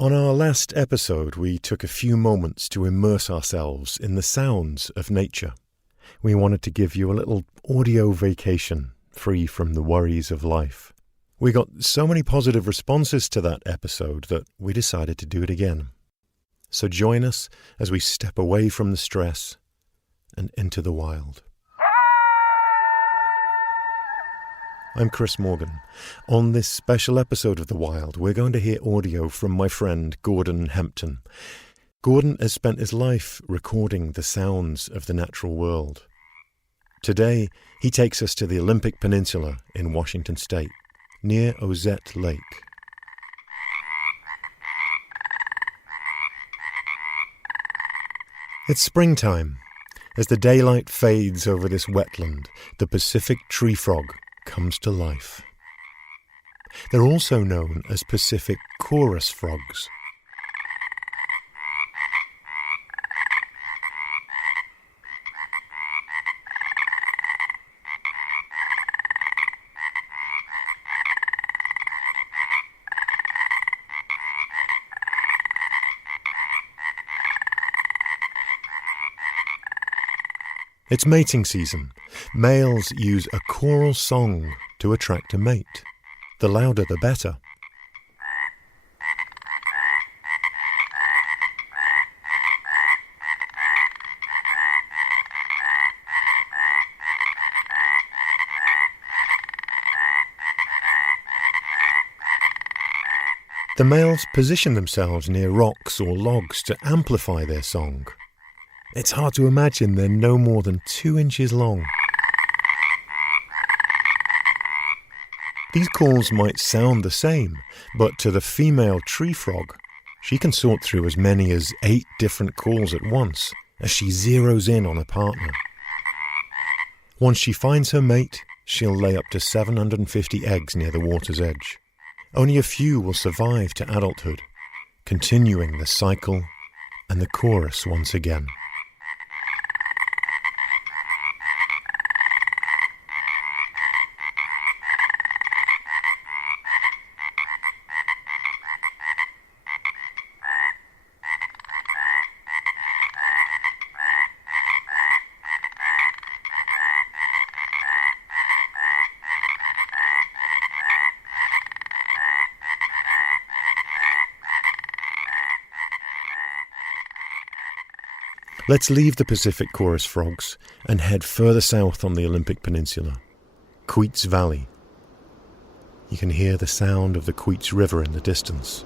On our last episode, we took a few moments to immerse ourselves in the sounds of nature. We wanted to give you a little audio vacation, free from the worries of life. We got so many positive responses to that episode that we decided to do it again. So join us as we step away from the stress and into the wild. I'm Chris Morgan. On this special episode of The Wild, we're going to hear audio from my friend Gordon Hempton. Gordon has spent his life recording the sounds of the natural world. Today, he takes us to the Olympic Peninsula in Washington State, near Ozette Lake. It's springtime. As the daylight fades over this wetland, the Pacific tree frog comes to life. They're also known as Pacific chorus frogs. It's mating season. Males use a choral song to attract a mate. The louder the better. The males position themselves near rocks or logs to amplify their song. It's hard to imagine they're no more than 2 inches long. These calls might sound the same, but to the female tree frog, she can sort through as many as 8 different calls at once as she zeroes in on a partner. Once she finds her mate, she'll lay up to 750 eggs near the water's edge. Only a few will survive to adulthood, continuing the cycle and the chorus once again. Let's leave the Pacific chorus frogs and head further south on the Olympic Peninsula, Queets Valley. You can hear the sound of the Queets River in the distance.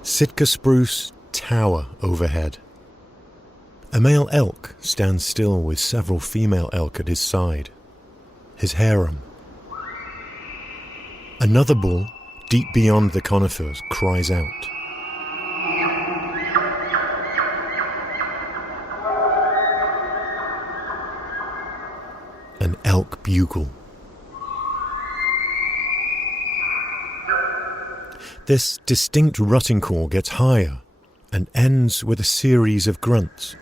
Sitka spruce tower overhead. A male elk stands still with several female elk at his side, his harem. Another bull, deep beyond the conifers, cries out. An elk bugle. This distinct rutting call gets higher and ends with a series of grunts.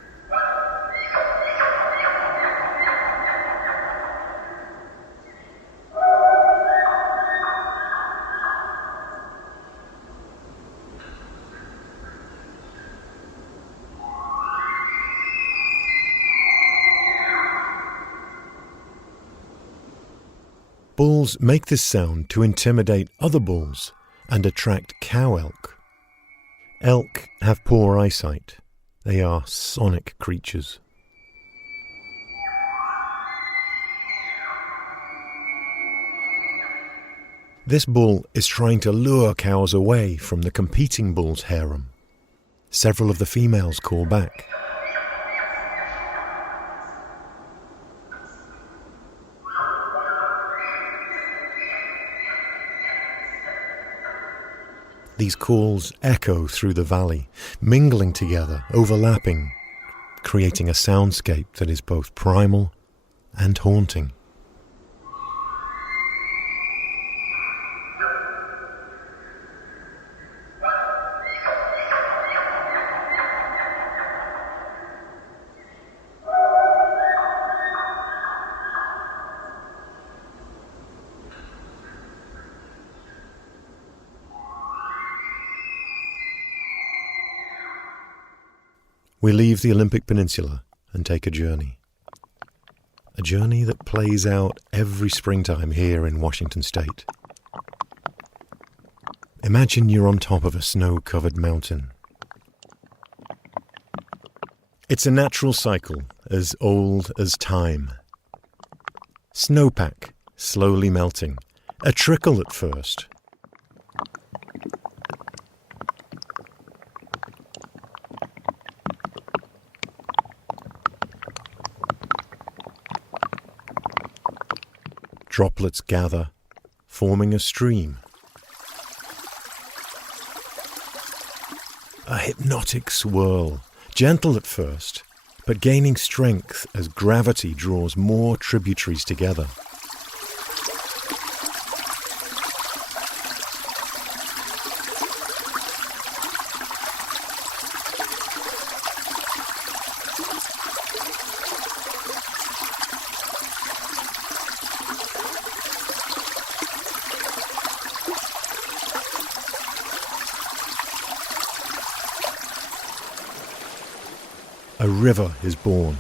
Bulls make this sound to intimidate other bulls and attract cow elk. Elk have poor eyesight. They are sonic creatures. This bull is trying to lure cows away from the competing bull's harem. Several of the females call back. These calls echo through the valley, mingling together, overlapping, creating a soundscape that is both primal and haunting. we leave the Olympic Peninsula and take a journey. A journey that plays out every springtime here in Washington State. Imagine you're on top of a snow-covered mountain. It's a natural cycle as old as time. Snowpack slowly melting, a trickle at first. Droplets gather, forming a stream. A hypnotic swirl, gentle at first, but gaining strength as gravity draws more tributaries together. A river is born.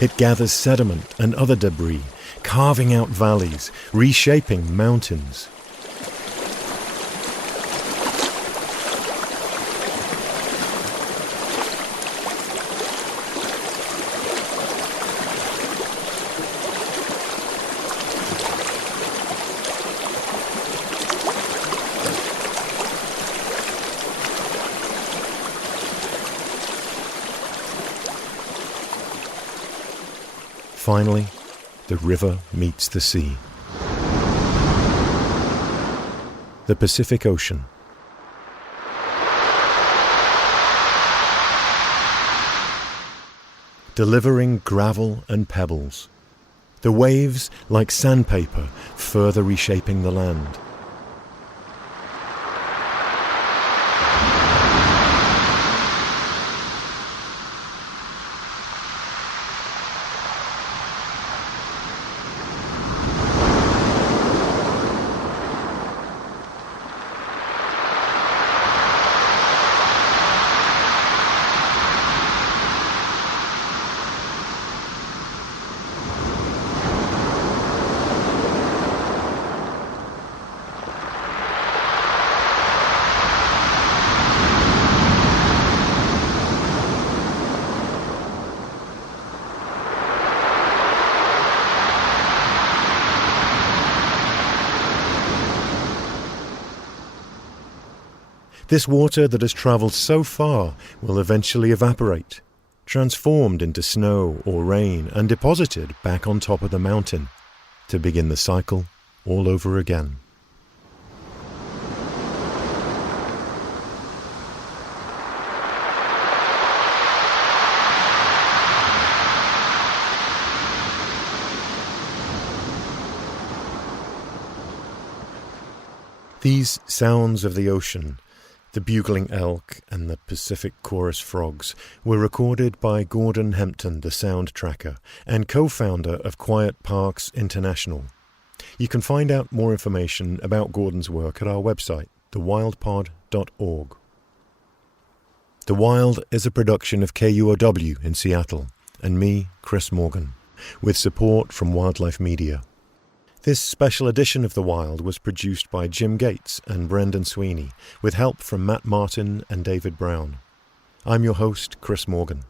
It gathers sediment and other debris, carving out valleys, reshaping mountains. Finally, the river meets the sea. The Pacific Ocean. Delivering gravel and pebbles. The waves, like sandpaper, further reshaping the land. This water that has travelled so far will eventually evaporate, transformed into snow or rain and deposited back on top of the mountain to begin the cycle all over again. These sounds of the ocean, the bugling elk and the Pacific chorus frogs, were recorded by Gordon Hempton, the sound tracker, and co-founder of Quiet Parks International. You can find out more information about Gordon's work at our website, thewildpod.org. The Wild is a production of KUOW in Seattle, and me, Chris Morgan, with support from Wildlife Media. This special edition of The Wild was produced by Jim Gates and Brendan Sweeney, with help from Matt Martin and David Brown. I'm your host, Chris Morgan.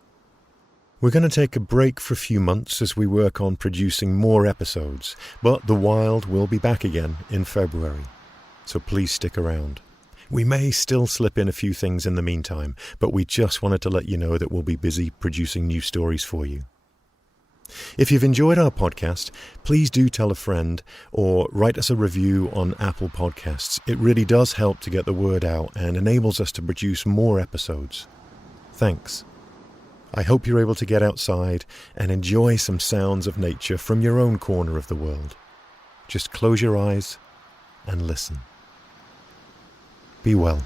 We're going to take a break for a few months as we work on producing more episodes, but The Wild will be back again in February, so please stick around. We may still slip in a few things in the meantime, but we just wanted to let you know that we'll be busy producing new stories for you. If you've enjoyed our podcast, please do tell a friend or write us a review on Apple Podcasts. It really does help to get the word out and enables us to produce more episodes. Thanks. I hope you're able to get outside and enjoy some sounds of nature from your own corner of the world. Just close your eyes and listen. Be well.